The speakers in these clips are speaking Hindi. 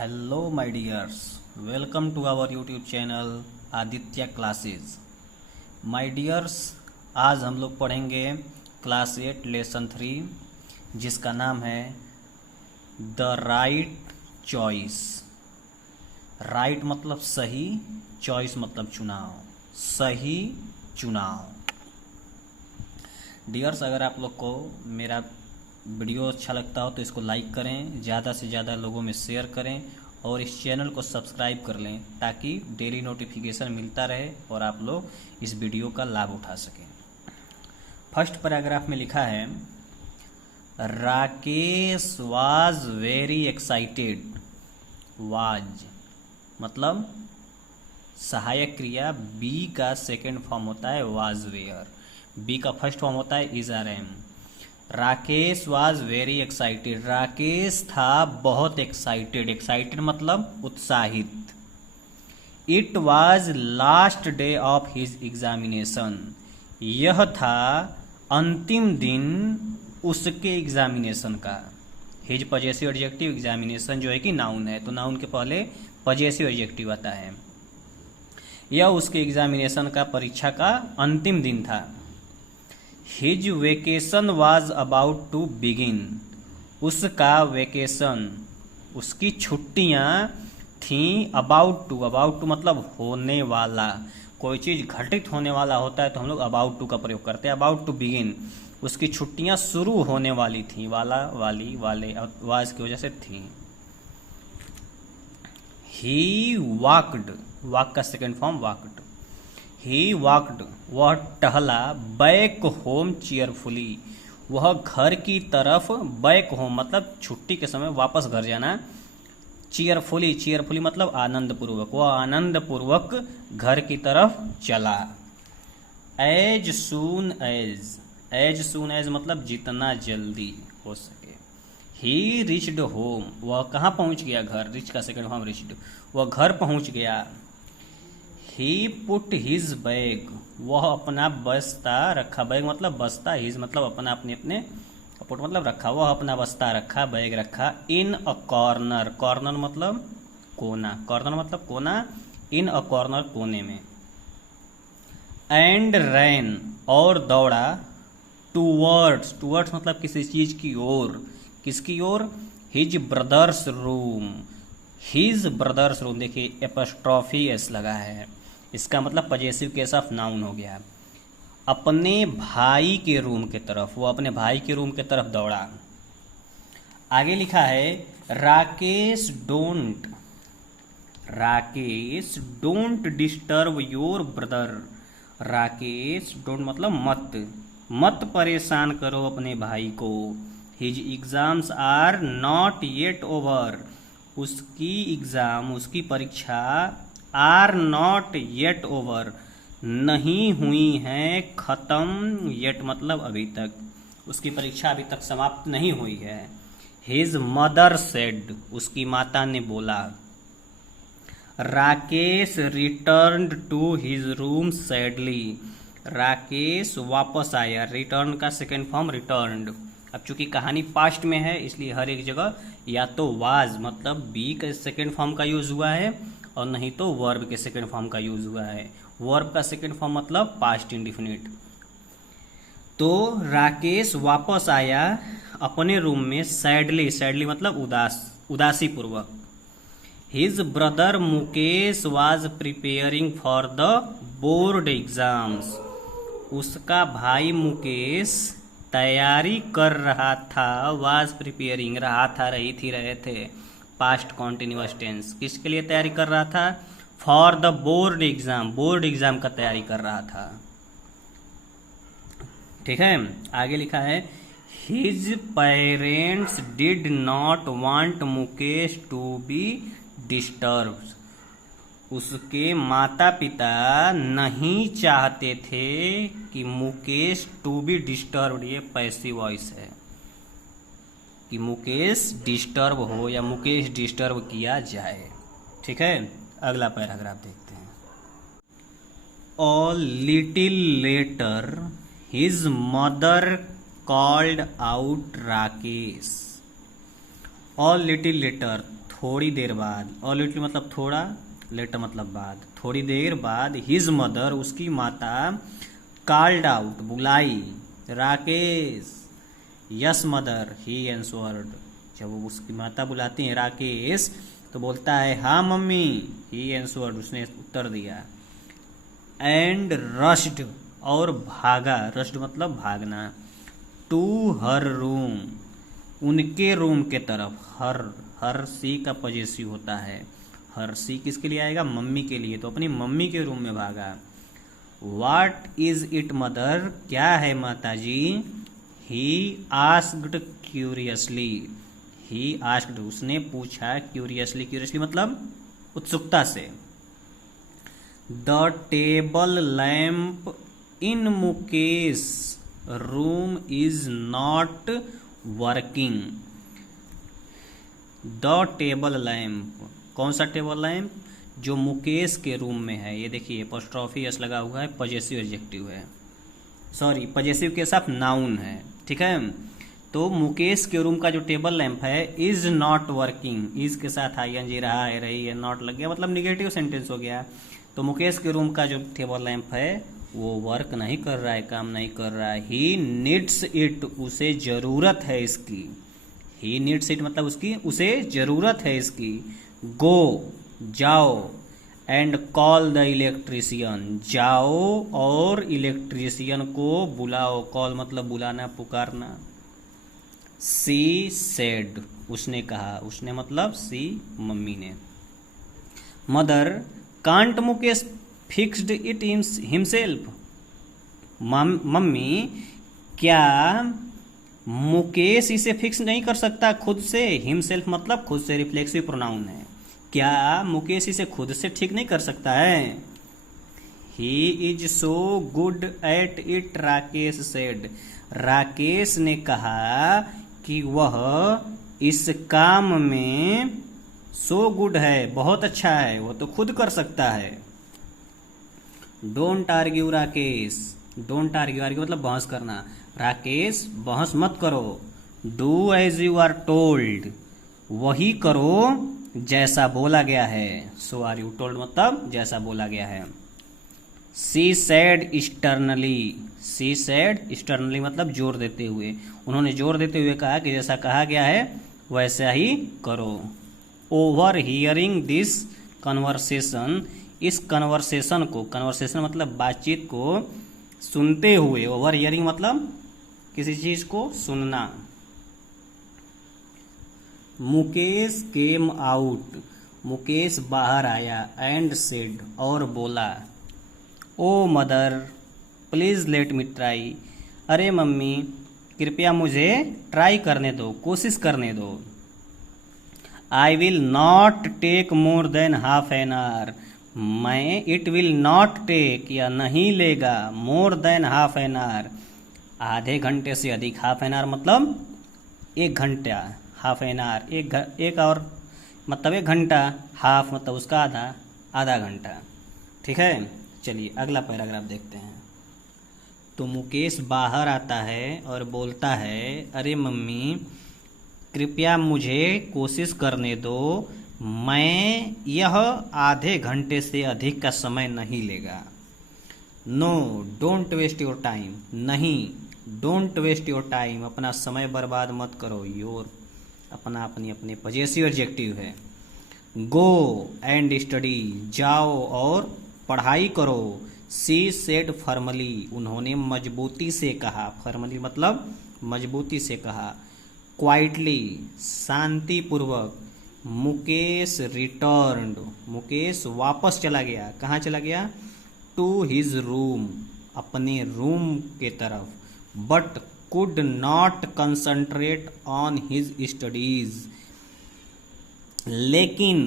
Hello my dears, welcome to our YouTube channel Aditya classes. My dears, आज हम लोग पढ़ेंगे क्लास 8 लेसन 3 जिसका नाम है द राइट चॉइस। राइट मतलब सही, चॉइस मतलब चुनाव, सही चुनाव। डियर्स, अगर आप लोग को मेरा वीडियो अच्छा लगता हो तो इसको लाइक करें, ज़्यादा से ज़्यादा लोगों में शेयर करें और इस चैनल को सब्सक्राइब कर लें ताकि डेली नोटिफिकेशन मिलता रहे और आप लोग इस वीडियो का लाभ उठा सकें। फर्स्ट पैराग्राफ में लिखा है, Rakesh was very excited. Was मतलब सहायक क्रिया, बी का सेकेंड फॉर्म होता है वाज वेयर, बी का फर्स्ट फॉर्म होता है is are am. Rakesh was very excited, Rakesh था बहुत एक्साइटेड। एक्साइटेड मतलब उत्साहित। It was last day of his examination, यह था अंतिम दिन उसके एग्जामिनेशन का। हिज पजेसिव एडजेक्टिव, एग्जामिनेशन जो है कि नाउन है तो नाउन के पहले पजेसिव एडजेक्टिव आता है। यह उसके एग्जामिनेशन का, परीक्षा का अंतिम दिन था। His vacation was about to begin, उसका वेकेशन, उसकी छुट्टियां थीं अबाउट टू। अबाउट टू मतलब होने वाला, कोई चीज घटित होने वाला होता है तो हम लोग अबाउट टू का प्रयोग करते हैं। अबाउट टू बिगिन, उसकी छुट्टियां शुरू होने वाली थीं। वाला, वाली, वाले वाज की वजह से थी। ही वॉकड, वॉक का second form walked. He walked, वह टहला, बैक होम चीयरफुली, वह घर की तरफ, बैक होम मतलब छुट्टी के समय वापस घर जाना। चीयरफुली, चीयरफुली मतलब आनंद पूर्वक, वह आनंद पूर्वक घर की तरफ चला। As soon as, as soon as मतलब जितना जल्दी हो सके। ही रिच्ड होम, वह कहाँ पहुंच गया, घर। रिच का सेकेंड फॉर्म रिच्ड, वह घर पहुंच गया। ही पुट हिज बैग, वह अपना बस्ता रखा। बैग मतलब बस्ता, हिज मतलब अपना, अपने अपने, पुट मतलब रखा, वह अपना बस्ता रखा, बैग रखा। इन अ कॉर्नर, कॉर्नर मतलब कोना, कॉर्नर मतलब कोना, इन अ कॉर्नर कोने में। एंड रैन और दौड़ा, टूवर्ड्स, टूवर्ड्स मतलब किसी चीज की ओर, किसकी ओर, his brother's room. His brother's room, देखिए एपस्ट्रॉफी एस लगा है, इसका मतलब पजेसिव केस ऑफ नाउन हो गया। अपने भाई के रूम के तरफ, वो अपने भाई के रूम के तरफ दौड़ा। आगे लिखा है, Rakesh don't, Rakesh don't disturb your brother. Rakesh don't मतलब मत, मत परेशान करो अपने भाई को। His exams are not yet over, उसकी एग्जाम, उसकी परीक्षा आर नॉट येट ओवर नहीं हुई हैं खत्म। येट मतलब अभी तक, उसकी परीक्षा अभी तक समाप्त नहीं हुई है। हिज मदर सेड, उसकी माता ने बोला। Rakesh returned to his room sadly, Rakesh वापस आया। रिटर्न का सेकेंड फॉर्म रिटर्न्ड। अब चूंकि कहानी पास्ट में है इसलिए हर एक जगह या तो वाज मतलब बी का सेकेंड फॉर्म का यूज हुआ है और नहीं तो वर्ब के सेकेंड फॉर्म का यूज हुआ है। वर्ब का सेकेंड फॉर्म मतलब पास्ट इंडिफिनिट। तो राकेश वापस आया अपने रूम में सैडली, सैडली मतलब उदास, उदासी पूर्वक। His brother Mukesh was preparing for the board exams, उसका भाई मुकेश तैयारी कर रहा था। वाज प्रिपेयरिंग, रहा था, रही थी, रहे थे, पास्ट कॉन्टिन्यूअस टेंस। किसके लिए तैयारी कर रहा था, for the board exam, board exam का तैयारी कर रहा था। ठीक है, आगे लिखा है, his parents did not want Mukesh to be disturb, उसके माता पिता नहीं चाहते थे कि मुकेश टू बी डिस्टर्ब, ये पैसिव वॉइस है, कि मुकेश डिस्टर्ब हो या मुकेश डिस्टर्ब किया जाए। ठीक है, अगला पैराग्राफ देखते हैं। A little letter his mother called out Rakesh. A little letter, थोड़ी देर बाद, और लिटली मतलब थोड़ा, लेटर मतलब बाद, थोड़ी देर बाद हिज मदर, उसकी माता, कॉल्ड आउट, बुलाई, राकेश, यस मदर, ही एंसवर्ड, जब वो उसकी माता बुलाती है राकेश तो बोलता है हाँ मम्मी, ही एंसवर्ड, उसने उत्तर दिया, एंड रश्ड, और भागा, रश्ड मतलब भागना, टू हर रूम, उनके रूम के तरफ, हर सी का पॉजेसिव होता है, हर सी किसके लिए आएगा, मम्मी के लिए, तो अपनी मम्मी के रूम में भागा। वाट इज इट मदर, क्या है माता जी, he asked curiously, he asked, उसने पूछा, क्यूरियसली, क्यूरियसली मतलब उत्सुकता से। The table lamp in Mukesh room is not working. The table lamp, कौन सा टेबल लैम्प, जो मुकेश के रूम में है, ये देखिए एपोस्ट्रोफी एस लगा हुआ है, पॉजेसिव एडजेक्टिव है, सॉरी पॉजेसिव के साथ नाउन है, ठीक है। तो मुकेश के रूम का जो टेबल लैंप है, इज नॉट वर्किंग, इज के साथ आईएनजी रहा है, रही है, नॉट लग गया, मतलब निगेटिव सेंटेंस हो गया। तो मुकेश के रूम का जो टेबल लैंप है वो वर्क नहीं कर रहा है, काम नहीं कर रहा है। ही नीड्स इट, उसे जरूरत है इसकी, ही नीड्स इट मतलब उसकी, उसे जरूरत है इसकी। गो, जाओ, एंड कॉल द इलेक्ट्रीशियन, जाओ और इलेक्ट्रीशियन को बुलाओ, कॉल मतलब बुलाना, पुकारना। सी सेड, उसने कहा, उसने मतलब सी मम्मी ने। Mother, can't Mukesh fixed it himself, mummy क्या मुकेश इसे फिक्स नहीं कर सकता खुद से, हिमसेल्फ मतलब खुद से, रिफ्लेक्सिव प्रोनाउन है, क्या मुकेश इसे खुद से ठीक नहीं कर सकता है। He is so good at it, Rakesh said, Rakesh ने कहा कि वह इस काम में सो गुड है, बहुत अच्छा है, वो तो खुद कर सकता है। Don't argue Rakesh, don't argue, argue मतलब बहस करना, राकेश बहस मत करो। Do as you are told, वही करो जैसा बोला गया है, सो आर यू टोल्ड मतलब जैसा बोला गया है। She said sternly, she said sternly मतलब जोर देते हुए, उन्होंने जोर देते हुए कहा कि जैसा कहा गया है वैसा ही करो। ओवर हियरिंग दिस कन्वर्सेशन, इस कन्वर्सेशन को, कन्वर्सेशन मतलब बातचीत को सुनते हुए, ओवर हियरिंग मतलब किसी चीज को सुनना। मुकेश केम आउट, मुकेश बाहर आया, एंड सेड और बोला, oh mother please let me try, अरे मम्मी कृपया मुझे ट्राई करने दो, कोशिश करने दो। I will not take more than half an hour, मैं, इट विल नॉट टेक या नहीं लेगा, more than half an hour आधे घंटे से अधिक, हाफ एन आवर मतलब एक घंटा, हाफ एन आवर एक और मतलब एक घंटा, हाफ मतलब उसका आधा, आधा घंटा, ठीक है। चलिए अगला पैराग्राफ देखते हैं। तो मुकेश बाहर आता है और बोलता है, अरे मम्मी कृपया मुझे कोशिश करने दो, मैं यह आधे घंटे से अधिक का समय नहीं लेगा। No don't waste your time, नहीं डोंट वेस्ट योर टाइम, अपना समय बर्बाद मत करो, योर अपना अपने पॉजेसिव एडजेक्टिव है। गो एंड स्टडी, जाओ और पढ़ाई करो। सी सेड फॉर्मली, उन्होंने मजबूती से कहा, फॉर्मली मतलब मजबूती से कहा। क्वाइटली, शांतिपूर्वक। मुकेश रिटर्न्ड, मुकेश वापस चला गया, कहाँ चला गया, टू हिज रूम, अपने रूम के तरफ। But could not concentrate on his studies, लेकिन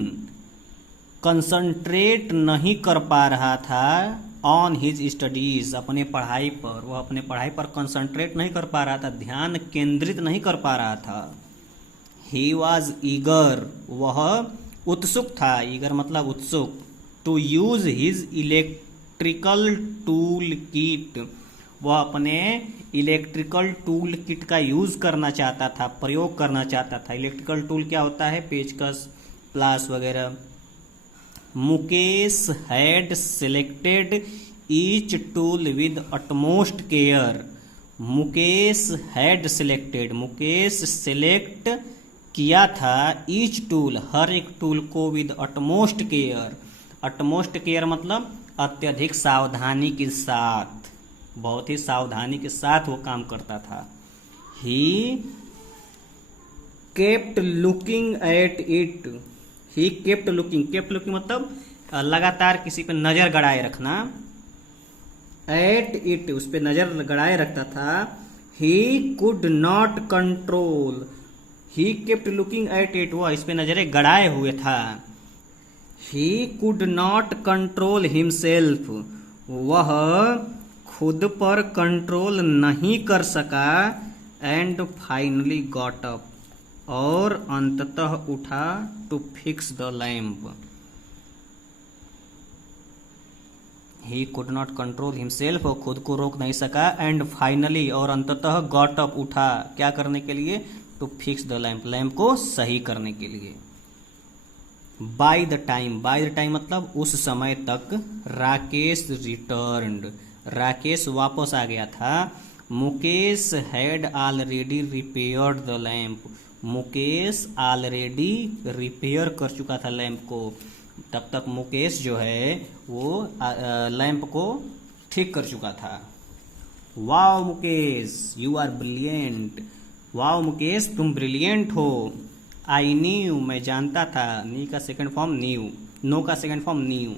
कंसंट्रेट नहीं कर पा रहा था ऑन हिज स्टडीज, अपने पढ़ाई पर, वह अपने पढ़ाई पर कंसंट्रेट नहीं कर पा रहा था, ध्यान केंद्रित नहीं कर पा रहा था। ही वॉज ईगर, वह उत्सुक था, ईगर मतलब उत्सुक। To use his electrical tool kit, वह अपने इलेक्ट्रिकल टूल किट का यूज करना चाहता था, प्रयोग करना चाहता था। इलेक्ट्रिकल टूल क्या होता है, पेचकस, प्लास वगैरह। Mukesh had selected each tool with utmost care. Mukesh had selected, Mukesh select किया था ईच टूल, हर एक टूल को, with utmost care. Utmost care मतलब अत्यधिक सावधानी के साथ, बहुत ही सावधानी के साथ वो काम करता था। He kept looking at it, he kept looking मतलब लगातार किसी पे नजर गड़ाए रखना। एट इट, उस पे नजर गड़ाए रखता था। ही could not control, he kept looking at it, वह इस पे नजरें गड़ाए हुए था। ही कुड नॉट कंट्रोल हिमसेल्फ, वह खुद पर कंट्रोल नहीं कर सका। एंड फाइनली गॉट अप, और अंततः उठा। To fix the lamp, he could not control himself, और खुद को रोक नहीं सका। एंड फाइनली, और अंततः गॉट अप, उठा। क्या करने के लिए? To fix the lamp, lamp को सही करने के लिए। By the time, by the time मतलब उस समय तक। राकेश रिटर्न्ड, राकेश वापस आ गया था। Mukesh had already repaired the lamp, Mukesh already repair कर चुका था लैम्प को। तब तक मुकेश जो है वो लैम्प को ठीक कर चुका था। Wow Mukesh, you are brilliant, wow Mukesh तुम ब्रिलियंट हो। आई न्यू, मैं जानता था। नी का सेकंड फॉर्म न्यू, नो का सेकंड फॉर्म न्यू।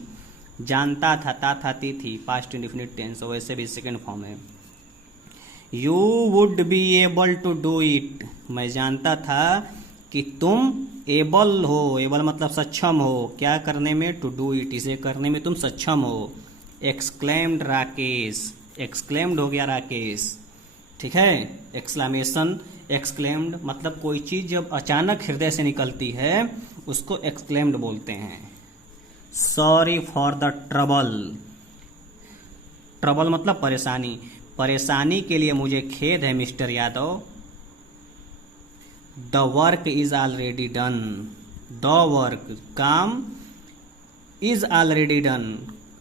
जानता था ती थी, पास्ट इंडेफिनिट टेंस, वैसे भी सेकंड फॉर्म है। You would be able to do it, मैं जानता था कि तुम एबल हो, एबल मतलब सक्षम हो, क्या करने में? टू डू इट, इसे करने में तुम सक्षम हो। एक्सक्लेम्ड राकेश, एक्सक्लेम्ड हो गया राकेश, ठीक है। एक्सक्लेमेशन, एक्सक्लेम्ड मतलब कोई चीज जब अचानक हृदय से निकलती है उसको एक्सक्लेम्ड बोलते हैं। Sorry for the trouble, trouble मतलब परेशानी, परेशानी के लिए मुझे खेद है mister Yadav. The work is already done, the work काम, इज ऑलरेडी डन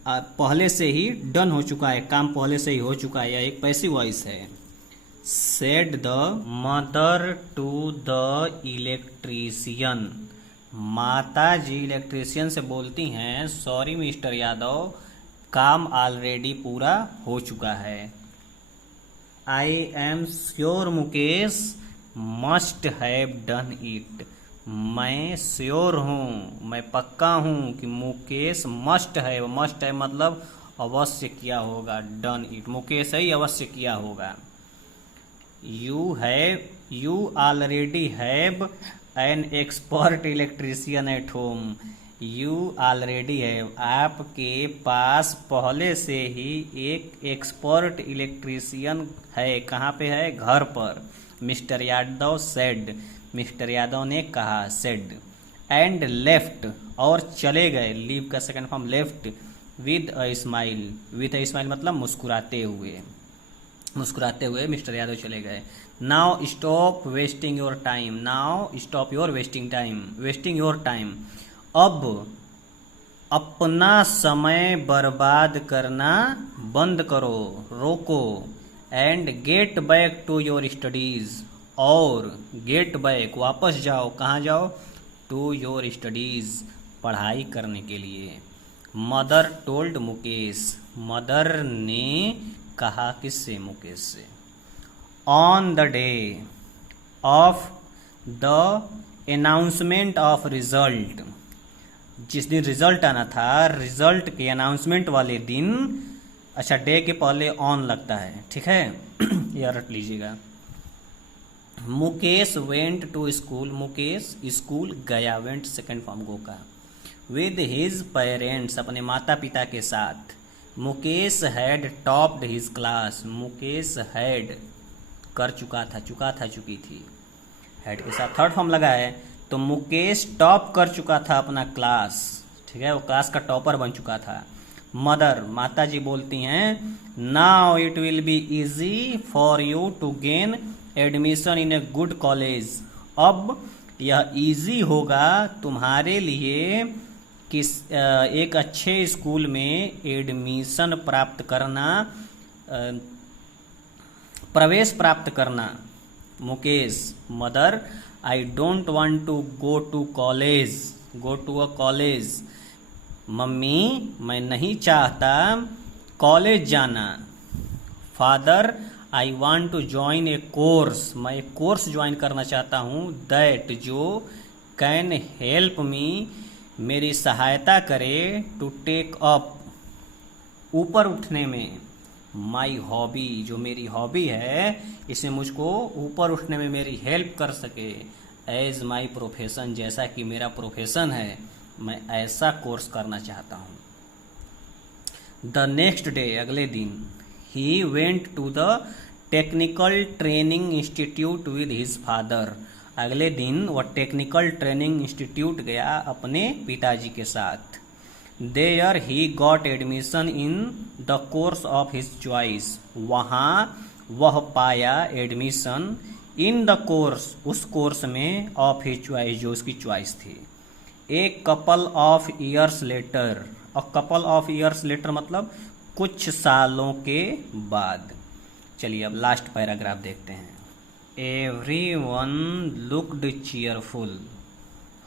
पहले से ही डन हो चुका है, काम पहले से ही हो चुका है, यह एक पैसिव वॉइस है। Said the mother to the electrician, माता जी इलेक्ट्रीशियन से बोलती हैं सॉरी मिस्टर यादव, काम ऑलरेडी पूरा हो चुका है। I am sure Mukesh must have done it, मैं श्योर हूँ, मैं पक्का हूँ कि मुकेश मस्ट है मतलब अवश्य किया होगा। डन इट, मुकेश ही अवश्य किया होगा। You already have an expert electrician at home, you already have आपके पास पहले से ही एक एक्सपर्ट इलेक्ट्रीशियन है। कहाँ पे है? घर पर। Mister Yadav said, mister Yadav ने कहा, सेड। एंड लेफ्ट और चले गए, लीव का second form left. With a smile, with a smile मतलब मुस्कुराते हुए, मुस्कुराते हुए मिस्टर यादव चले गए। Now stop wasting your time, now stop your wasting time, wasting your time, अब अपना समय बर्बाद करना बंद करो, रोको। And get back to your studies, और गेट बैक वापस जाओ, कहाँ जाओ? टू योर स्टडीज, पढ़ाई करने के लिए। मदर टोल्ड मुकेश, मदर ने कहा किससे? मुकेश से। On the day of the announcement of result, जिस दिन रिजल्ट आना था, रिजल्ट के अनाउंसमेंट वाले दिन, अच्छा डे के पहले ऑन लगता है, ठीक है यह रट लीजिएगा। Mukesh went to school, Mukesh school गया, वेंट सेकंड फॉर्म गो का। विद हिज पेरेंट्स, अपने माता पिता के साथ। Mukesh had topped his class, Mukesh had कर चुका था, चुकी थी, हैड के साथ थर्ड फॉर्म लगा है, तो मुकेश टॉप कर चुका था अपना क्लास, ठीक है, वो क्लास का टॉपर बन चुका था। मदर, माता जी बोलती हैं, now it will be easy for you to gain admission in a good college, अब यह इजी होगा तुम्हारे लिए एक अच्छे स्कूल में एडमिशन प्राप्त करना, प्रवेश प्राप्त करना। Mukesh, mother, I don't want to go to a college. मम्मी, मैं नहीं चाहता कॉलेज जाना। Father, I want to join a course, मैं एक कोर्स ज्वाइन करना चाहता हूँ, दैट जो कैन हेल्प मी, मेरी सहायता करे, टू टेक अप, ऊपर उठने में, माई हॉबी, जो मेरी हॉबी है इसे मुझको ऊपर उठने में मेरी हेल्प कर सके, एज माई प्रोफेशन, जैसा कि मेरा प्रोफेशन है, मैं ऐसा कोर्स करना चाहता हूँ। द नेक्स्ट डे, अगले दिन, he went to the technical training institute with his father, अगले दिन वह टेक्निकल ट्रेनिंग इंस्टीट्यूट गया अपने पिताजी के साथ। There he got admission in the course of his choice, वहाँ वह पाया एडमिशन इन द कोर्स, उस कोर्स में, ऑफ हिज चॉइस, जो उसकी चॉइस थी। A couple of years later, और कपल ऑफ ईयर्स लेटर मतलब कुछ सालों के बाद। चलिए अब लास्ट पैराग्राफ देखते हैं। एवरीवन लुक्ड चीयरफुल,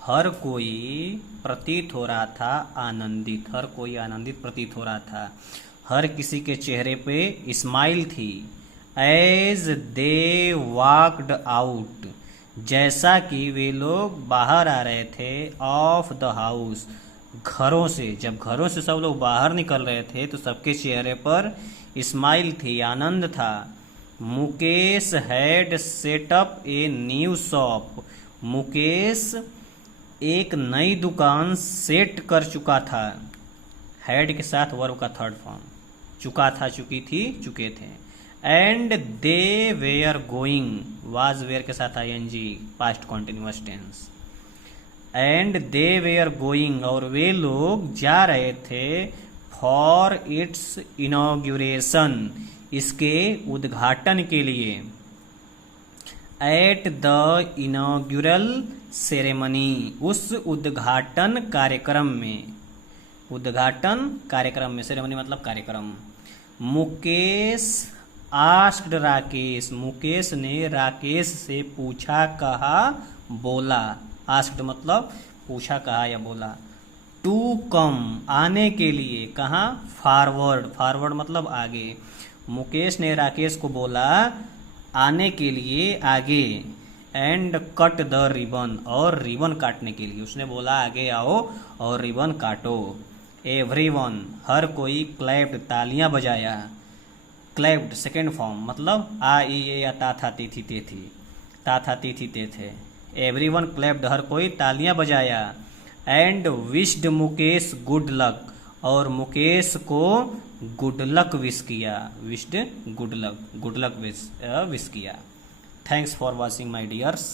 हर कोई प्रतीत हो रहा था आनंदित, हर कोई आनंदित प्रतीत हो रहा था, हर किसी के चेहरे पे स्माइल थी। एज दे वॉकड आउट, जैसा कि वे लोग बाहर आ रहे थे, ऑफ द हाउस, घरों से, जब घरों से सब लोग बाहर निकल रहे थे तो सबके चेहरे पर स्माइल थी, आनंद था। Mukesh had set up a new shop, Mukesh एक नई दुकान सेट कर चुका था। हैड के साथ वर्ब का थर्ड फॉर्म, चुका था, चुकी थी, चुके थे। And they were going, was were के साथ I N G, past continuous tense. And they were going, और वे लोग जा रहे थे, फॉर इट्स इनॉग्यूरेशन, इसके उद्घाटन के लिए। एट द इनॉग्यूरल सेरेमनी, उस उद्घाटन कार्यक्रम में, उद्घाटन कार्यक्रम में, सेरेमनी मतलब कार्यक्रम। मुकेश आस्क्ड राकेश, मुकेश ने राकेश से पूछा, कहा, बोला। आस्क्ड मतलब पूछा, कहा या बोला। टू कम, आने के लिए, कहाँ, फॉरवर्ड, फॉरवर्ड मतलब आगे। मुकेश ने राकेश को बोला आने के लिए आगे। एंड कट द रिबन, और रिबन काटने के लिए, उसने बोला आगे आओ और रिबन काटो। एवरीवन, हर कोई, क्लैप्ड, तालियां बजाया। क्लैप्ड सेकेंड फॉर्म मतलब आ ई ए या ता था ती थी ते थी, ता था ती थी ते थे। एवरीवन क्लैप्ड, हर कोई तालियां बजाया। And wished Mukesh good luck, और मुकेश को गुड लक विश किया, विश्ड गुड लक विश किया। Thanks for watching my dears.